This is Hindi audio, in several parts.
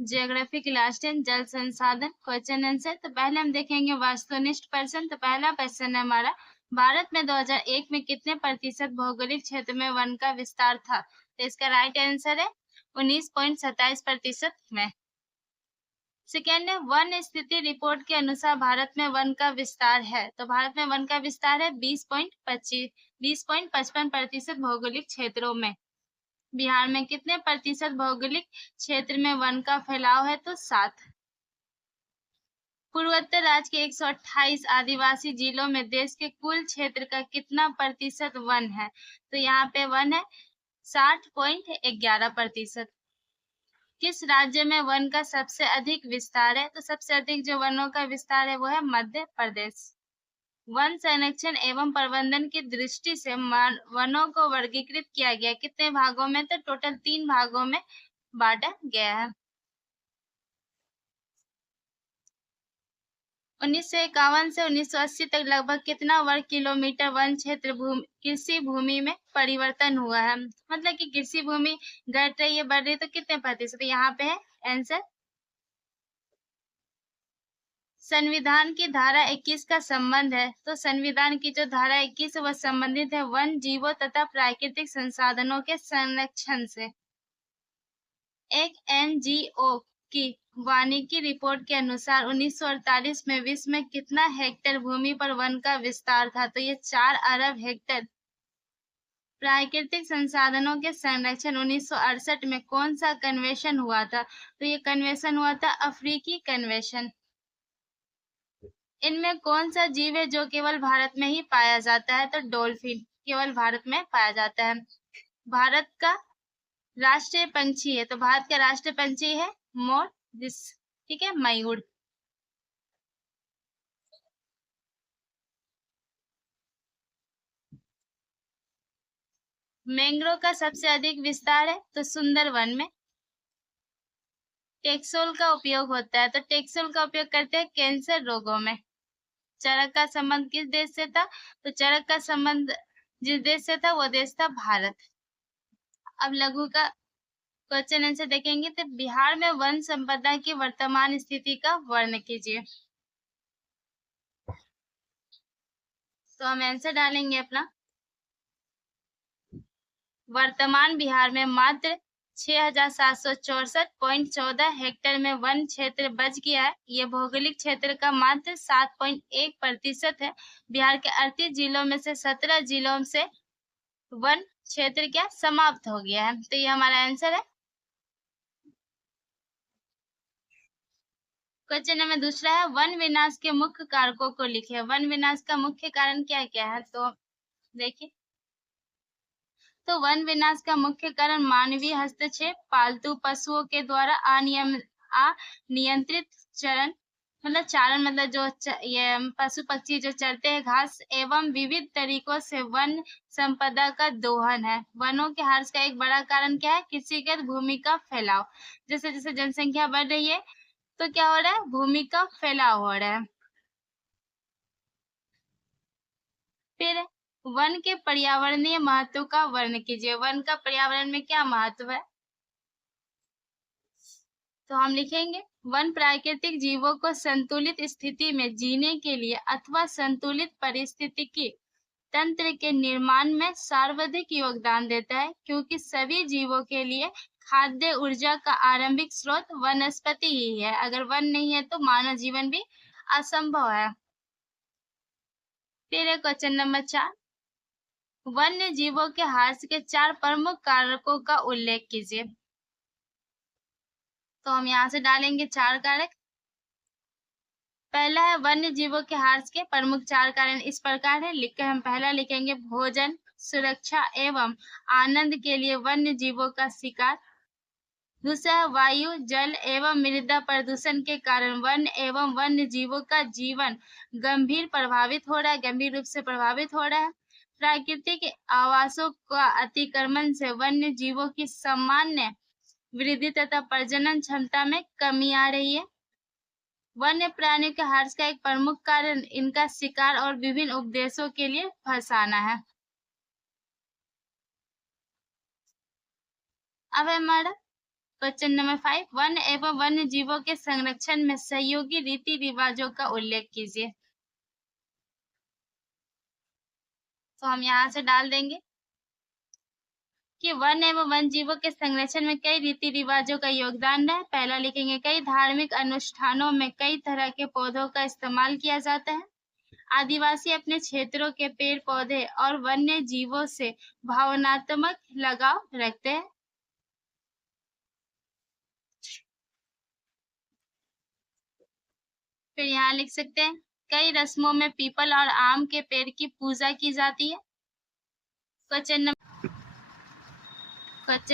ज्योग्राफिक लास्ट एंड जल संसाधन क्वेश्चन आंसर। तो पहले हम देखेंगे वस्तुनिष्ठ प्रश्न। तो पहला क्वेश्चन है हमारा, भारत में 2001 में कितने प्रतिशत भौगोलिक क्षेत्र में वन का विस्तार था? तो इसका राइट आंसर है 19.27% में। सेकेंड है, वन स्थिति रिपोर्ट के अनुसार भारत में वन का विस्तार है। तो भारत में वन का विस्तार है 20.55% भौगोलिक क्षेत्रों में। बिहार में कितने प्रतिशत भौगोलिक क्षेत्र में वन का फैलाव है? तो 7। पूर्वोत्तर राज्य के 128 आदिवासी जिलों में देश के कुल क्षेत्र का कितना प्रतिशत वन है? तो यहाँ पे वन है 60.11%। किस राज्य में वन का सबसे अधिक विस्तार है? तो सबसे अधिक जो वनों का विस्तार है वो है मध्य प्रदेश। वन संरक्षण एवं प्रबंधन की दृष्टि से वनों को वर्गीकृत किया गया कितने भागों में? तो टोटल 3 भागों में बांटा गया है। 1951 से 1980 तक लगभग कितना वर्ग किलोमीटर वन क्षेत्र कृषि भूमि में परिवर्तन हुआ है? मतलब कि कृषि भूमि घट रही है, बढ़ रही है, तो कितने प्रतिशत? यहाँ पे है आंसर। संविधान की धारा 21 का संबंध है। तो संविधान की जो धारा 21 है वह संबंधित है वन जीवों तथा प्राकृतिक संसाधनों के संरक्षण से। एक एनजीओ की वानिकी रिपोर्ट के अनुसार 1948 में विश्व में कितना हेक्टेयर भूमि पर वन का विस्तार था? तो ये 4 अरब हेक्टेयर। प्राकृतिक संसाधनों के संरक्षण 1968 में कौन सा कन्वेंशन हुआ था? तो ये कन्वेंशन हुआ था अफ्रीकी कन्वेंशन। इनमें कौन सा जीव है जो केवल भारत में ही पाया जाता है? तो डॉल्फिन केवल भारत में पाया जाता है। भारत का राष्ट्रीय पंछी है। तो भारत का राष्ट्रीय पंछी है मोर, ठीक है, मयूर। मैंग्रोव का सबसे अधिक विस्तार है तो सुंदरवन में। टेक्सोल का उपयोग होता है। तो टेक्सोल का उपयोग करते हैं कैंसर रोगों में। चरक का संबंध किस देश से था? तो चरक का संबंध जिस देश से था वो देश था भारत। अब लघु का क्वेश्चन आंसर देखेंगे। तो बिहार में वन संपदा की वर्तमान स्थिति का वर्णन कीजिए। तो हम आंसर डालेंगे अपना। वर्तमान बिहार में मात्र 6764.14 हेक्टेयर में वन क्षेत्र बच गया है। ये भौगोलिक क्षेत्र का मात्र 7.1% है। बिहार के 38 जिलों में से 17 जिलों से वन क्षेत्र क्या समाप्त हो गया है। तो ये हमारा आंसर है। क्वेश्चन नंबर दूसरा है, वन विनाश के मुख्य कारकों को लिखे। वन विनाश का मुख्य कारण क्या क्या है? तो देखिए, तो वन विनाश का मुख्य कारण मानवीय हस्तक्षेप, पालतू पशुओं के द्वारा अनियंत्रित चारण मतलब जो ये पशु पक्षी जो चरते हैं घास, एवं विविध तरीकों से वन संपदा का दोहन है। वनों के ह्रास का एक बड़ा कारण क्या है? कृषिगत भूमि का फैलाव। जैसे जैसे जनसंख्या बढ़ रही है तो क्या हो रहा है? भूमि का फैलाव हो रहा है। फिर वन के पर्यावरणीय महत्व का वर्णन कीजिए। वन का पर्यावरण में क्या महत्व है? तो हम लिखेंगे, वन प्राकृतिक जीवों को संतुलित स्थिति में जीने के लिए अथवा संतुलित पारिस्थितिकी तंत्र के निर्माण में सर्वाधिक योगदान देता है, क्योंकि सभी जीवों के लिए खाद्य ऊर्जा का आरंभिक स्रोत वनस्पति ही है। अगर वन नहीं है तो मानव जीवन भी असंभव है। फिर क्वेश्चन नंबर 4, वन्य जीवों के ह्रास के 4 प्रमुख कारकों का उल्लेख कीजिए। तो हम यहाँ से डालेंगे 4 कारक। पहला है वन्य जीवों के ह्रास के प्रमुख 4 कारण इस प्रकार है। लिखकर हम पहला लिखेंगे, भोजन, सुरक्षा एवं आनंद के लिए वन्य जीवों का शिकार। दूसरा है वायु, जल एवं मृदा प्रदूषण के कारण वन एवं वन्य जीवों का जीवन गंभीर रूप से प्रभावित हो रहा है। प्राकृतिक आवासों का अतिक्रमण से वन्य जीवों की सामान्य वृद्धि तथा प्रजनन क्षमता में कमी आ रही है। वन्य प्राणियों के ह्रास का एक प्रमुख कारण इनका शिकार और विभिन्न उद्देश्यों के लिए फंसाना है। अब हमारा क्वेश्चन नंबर 5, वन एवं वन्य जीवों के संरक्षण में सहयोगी रीति रिवाजों का उल्लेख कीजिए। तो हम यहाँ से डाल देंगे कि वन एवं वन जीवों के संरक्षण में कई रीति रिवाजों का योगदान है। पहला लिखेंगे, कई धार्मिक अनुष्ठानों में कई तरह के पौधों का इस्तेमाल किया जाता है। आदिवासी अपने क्षेत्रों के पेड़ पौधे और वन्य जीवों से भावनात्मक लगाव रखते हैं। फिर यहाँ लिख सकते हैं, कई रस्मों में पीपल और आम के पेड़ की पूजा की जाती है। क्वेश्चन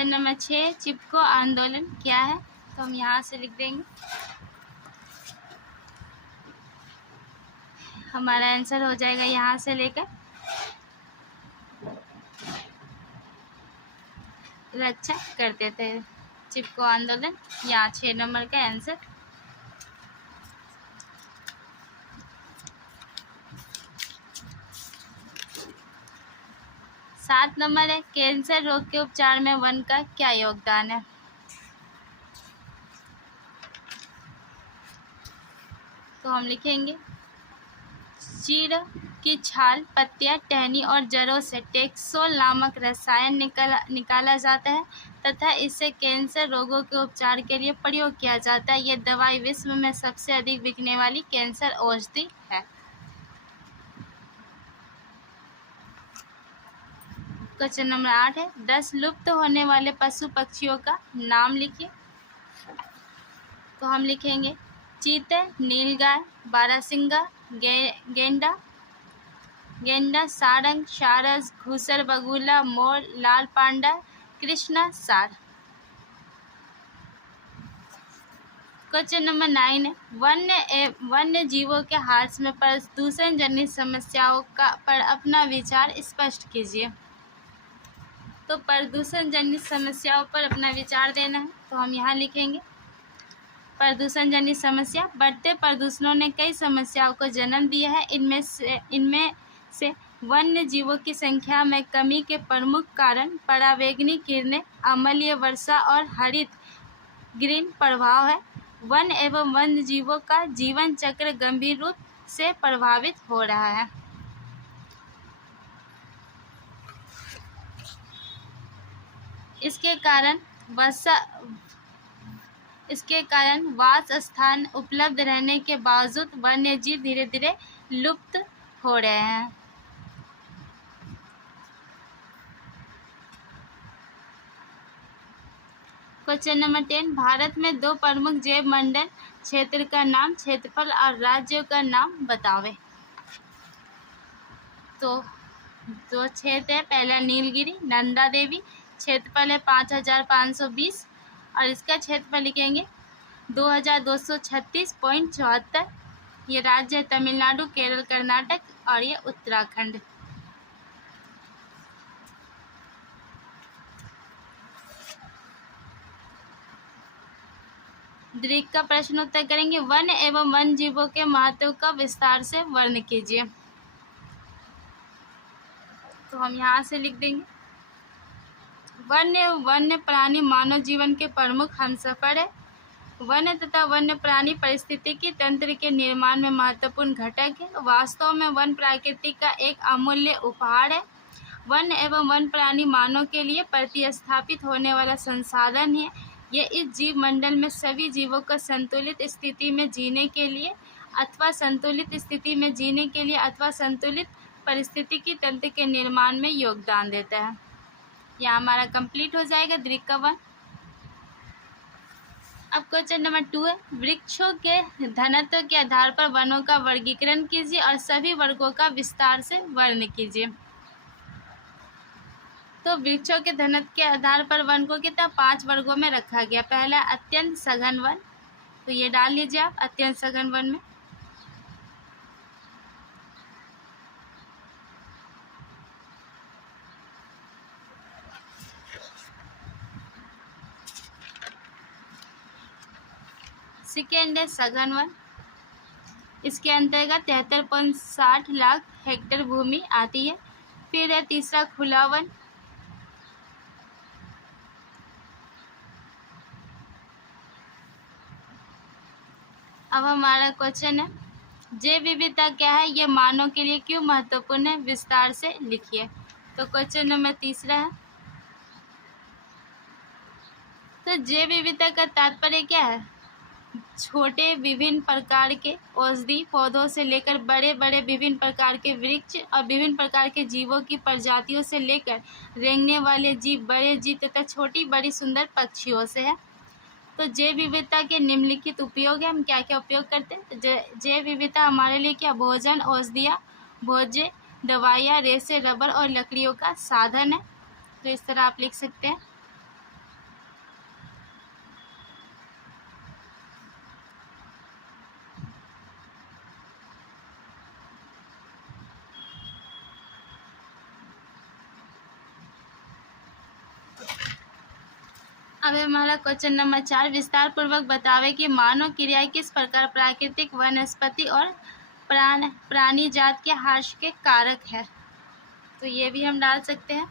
नंबर 6, चिपको आंदोलन क्या है? तो हम यहाँ से लिख देंगे, हमारा आंसर हो जाएगा यहाँ से लेकर रक्षा करते थे। चिपको आंदोलन यहाँ 6 नंबर का आंसर। सात नंबर है, कैंसर रोग के उपचार में वन का क्या योगदान है? तो हम लिखेंगे, चीड़ की छाल, पत्तियां, टहनी और जड़ों से टेक्सोल नामक रसायन निकाला जाता है तथा इससे कैंसर रोगों के उपचार के लिए प्रयोग किया जाता है। यह दवाई विश्व में सबसे अधिक बिकने वाली कैंसर औषधि है। क्वेश्चन नंबर 8 है, 10 लुप्त होने वाले पशु पक्षियों का नाम लिखिए। तो हम लिखेंगे, चीते, नीलगाय, बारहसिंगा, गेंडा, सारंग, सारस, घूसर बगुला, मोर, लाल पांडा, कृष्णा सार। क्वेश्चन नंबर 9 है, वन्य जीवों के हाथ में प्रदूषण जनित समस्याओं पर अपना विचार स्पष्ट कीजिए। तो प्रदूषण जनित समस्याओं पर अपना विचार देना है। तो हम यहाँ लिखेंगे, प्रदूषण जनित समस्या, बढ़ते प्रदूषणों ने कई समस्याओं को जन्म दिया है। इनमें से वन्य जीवों की संख्या में कमी के प्रमुख कारण पराबैंगनी किरणें, अम्लीय वर्षा और हरित ग्रीन प्रभाव है। वन एवं वन्य जीवों का जीवन चक्र गंभीर रूप से प्रभावित हो रहा है। इसके कारण वास स्थान उपलब्ध रहने के बावजूद वन्य जीव धीरे धीरे लुप्त हो रहे हैं। क्वेश्चन नंबर 10, भारत में 2 प्रमुख जैव मंडल क्षेत्र का नाम, क्षेत्रफल और राज्यों का नाम बतावे। तो 2 क्षेत्र है, पहला नीलगिरी, नंदा देवी, क्षेत्रफल है 5520 और इसका क्षेत्रफल लिखेंगे 2236.74। ये राज्य है तमिलनाडु, केरल, कर्नाटक और ये उत्तराखंड। दीर्घ का प्रश्न उत्तर करेंगे, वन एवं वन जीवों के महत्व का विस्तार से वर्णन कीजिए। तो हम यहाँ से लिख देंगे, वन्य प्राणी मानव जीवन के प्रमुख हमसफर है। वन्य तथा वन्य प्राणी पारिस्थितिकी तंत्र के निर्माण में महत्वपूर्ण घटक है। वास्तव में वन प्रकृति का एक अमूल्य उपहार है। वन एवं वन प्राणी मानव के लिए प्रतिस्थापित होने वाला संसाधन है। यह इस जीव मंडल में सभी जीवों को संतुलित स्थिति में जीने के लिए अथवा संतुलित परिस्थितिकी तंत्र के निर्माण में योगदान देता है। यह हमारा कंप्लीट हो जाएगा दीर्घ का 1। अब क्वेश्चन नंबर 2 है, वृक्षों के घनत्व के आधार पर वनों का वर्गीकरण कीजिए और सभी वर्गों का विस्तार से वर्णन कीजिए। तो वृक्षों के घनत्व के आधार पर वन को कितना 5 वर्गों में रखा गया। पहला अत्यंत सघन वन, तो ये डाल लीजिए आप अत्यंत सघन वन में। सेकेंड है सघन वन, इसके अंतर्गत 73.60 लाख हेक्टेयर भूमि आती है। फिर है तीसरा खुला वन, अब हमारा क्वेश्चन है, जैव विविधता क्या है, ये मानव के लिए क्यों महत्वपूर्ण है, विस्तार से लिखिए। तो क्वेश्चन नंबर 3 है, तो जैव विविधता का तात्पर्य क्या है, छोटे विभिन्न प्रकार के औषधि पौधों से लेकर बड़े बड़े विभिन्न प्रकार के वृक्ष और विभिन्न प्रकार के जीवों की प्रजातियों से लेकर रेंगने वाले जीव, बड़े जीव तथा छोटी बड़ी सुंदर पक्षियों से है। तो जैव विविधता के निम्नलिखित उपयोग है, हम क्या क्या उपयोग करते हैं। तो जैव विविधता हमारे लिए क्या, भोजन, औषधियाँ, भोज्य, दवाइयाँ, रेशे, रबर और लकड़ियों का साधन है। तो इस तरह आप लिख सकते हैं। अब हमारा क्वेश्चन नंबर 4, विस्तार पूर्वक बतावे कि मानव क्रियाएं किस प्रकार प्राकृतिक, वनस्पति और प्राणी जात के हर्ष के कारक है। तो ये भी हम डाल सकते हैं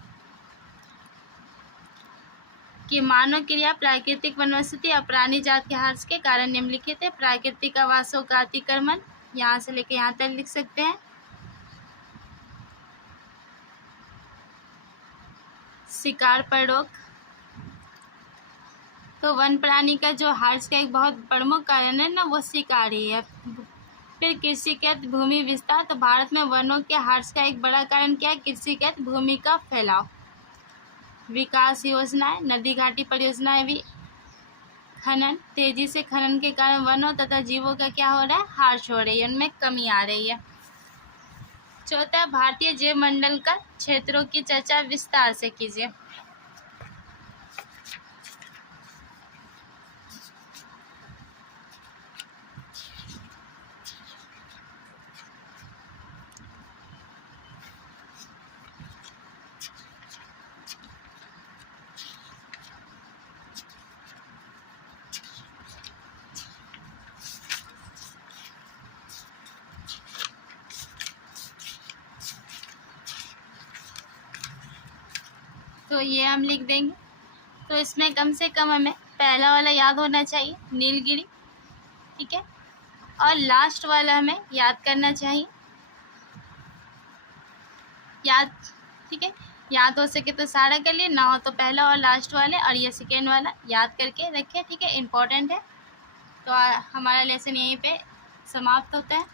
कि मानव क्रिया प्राकृतिक, वनस्पति और प्राणी जात के हर्ष के कारण निम्नलिखित है। प्राकृतिक आवासों का अतिक्रमण, यहाँ से लेकर यहाँ तक लिख सकते हैं। शिकार पर रोक, तो वन प्राणी का जो हर्ष का एक बहुत प्रमुख कारण है ना, वो शिकार ही है। फिर कृषिगत भूमि विस्तार, तो भारत में वनों के हर्ष का एक बड़ा कारण क्या है, कृषिगत भूमि का फैलाव। विकास योजनाएं, नदी घाटी परियोजनाएं भी, खनन, तेजी से खनन के कारण वनों तथा जीवों का क्या हो रहा है, हर्ष हो रही है, उनमें कमी आ रही है। चौथा, भारतीय जैव मंडल का क्षेत्रों की चर्चा विस्तार से कीजिए। तो ये हम लिख देंगे। तो इसमें कम से कम हमें पहला वाला याद होना चाहिए, नीलगिरी, ठीक है, और लास्ट वाला हमें याद करना चाहिए, याद, ठीक है, याद हो सके तो सारा कर लिए, ना हो तो पहला और लास्ट वाले और ये सेकेंड वाला याद करके रखें, ठीक है, इम्पोर्टेंट है। तो हमारा लेसन यहीं पे समाप्त होता है।